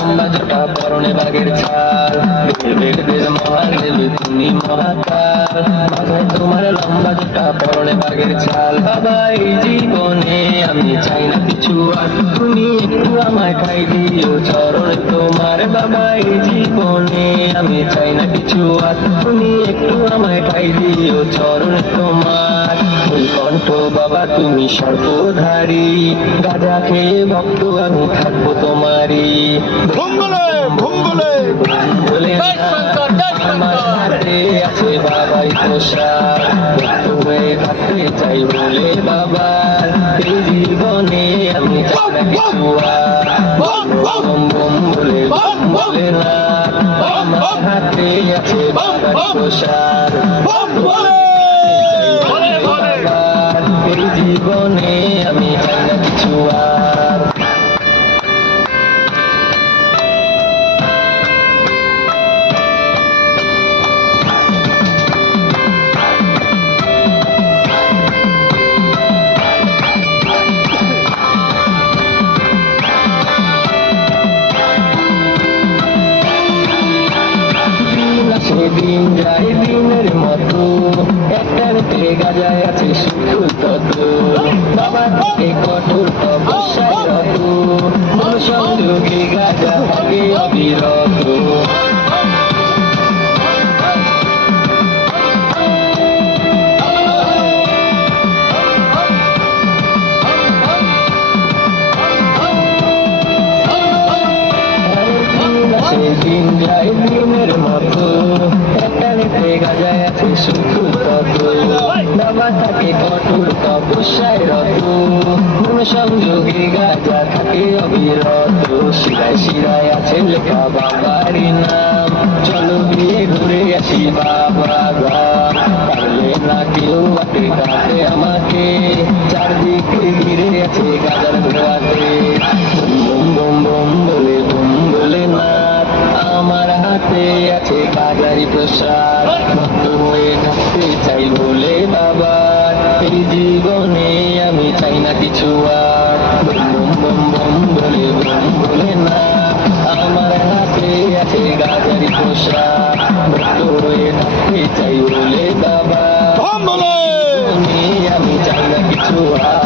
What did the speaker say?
লম্বা জটা পরনে বাঘের ছাল, বেদের মহাদেবী তুমি মহাকাল। মাথায় তোমার লম্বা জটা পরনে বাঘের ছাল। বাবা এই জীবনে আমি চাই না কিছু আর, তুমি একটু আমায় খাই দিও চরণে তোমার। বাবা এই জীবনে আমি চাই না কিছু আর, তুমি একটু আমায় খাই দিও চরণে তোমার। ওই কণ্ঠ বাবা তুমি সর্বধারী, গাঁজা খেয়ে ভক্ত আমি থাকবো তোমারই। ভুলে আমার হাতে আছে বাবাই প্রসাদ, ভক্ত হয়ে থাকতে চাই বলে বাবার। এই জীবনে আমি চাই না কিছু আর, বম বম বলে না আমার হাতে আছে বাবার প্রসাদ। এই জীবনে আমি চাই না কিছু আর। সেদিন যায় দিনের মতো, একটা রেখে গাজায় আছে শুধু তত। বাবা থেকে কঠোর তপস্যায় রত, মনোসংযোগে গাজা থাকে অবিরত। সেদিন যায় দিনের মতো, একটা নিতে গাজায় আছে শুধু তত। বাবা থাকে কঠোর তপস্যায় রত, মনোসংযোগে গাজা থাকে অবিরত। শিরায় শিরায় আছে লেখা বাবারই নাম, চলো গিয়ে ঘুরে আসি বাবা ধাম। পারলে না কেউ বাটে কাটে আমাকে, চারদিকে ঘিরে আছে গাজার ধোয়াতে। বুম বুম বুম বলে বুম বলে না আমার হাতে আছে গাজারি প্রসাদ, ভক্ত হয়ে থাকতে চাই বলে বাবার। এই জীবনে আমি চাই না কিছু আর, বুম বুম বুম বলে না আমার হাতে আছে গাজারি প্রসাদ, ভক্ত হয়ে থাকতে চাই বলে বাবা। আমি চাই না কিছু আর।